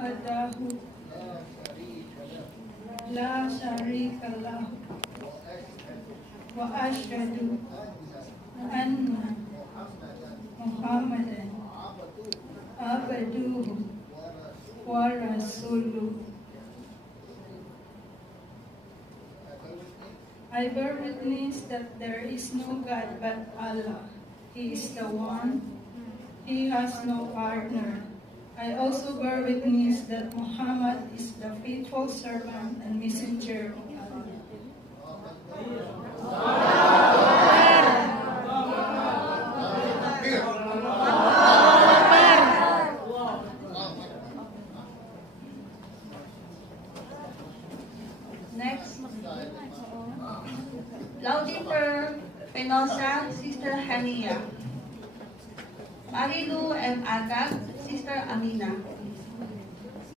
wahdahu la syarika lahu wa asyhadu anna Muhammadan abduhu wa rasuluh. I bear witness that there is no God but Allah. He is the one. He has no partner. I also bear witness that Muhammad is the faithful servant and messenger of Allah. Next, Lauditor Penosa, Sister Hania. Marilu M. Agag, Sister Amina.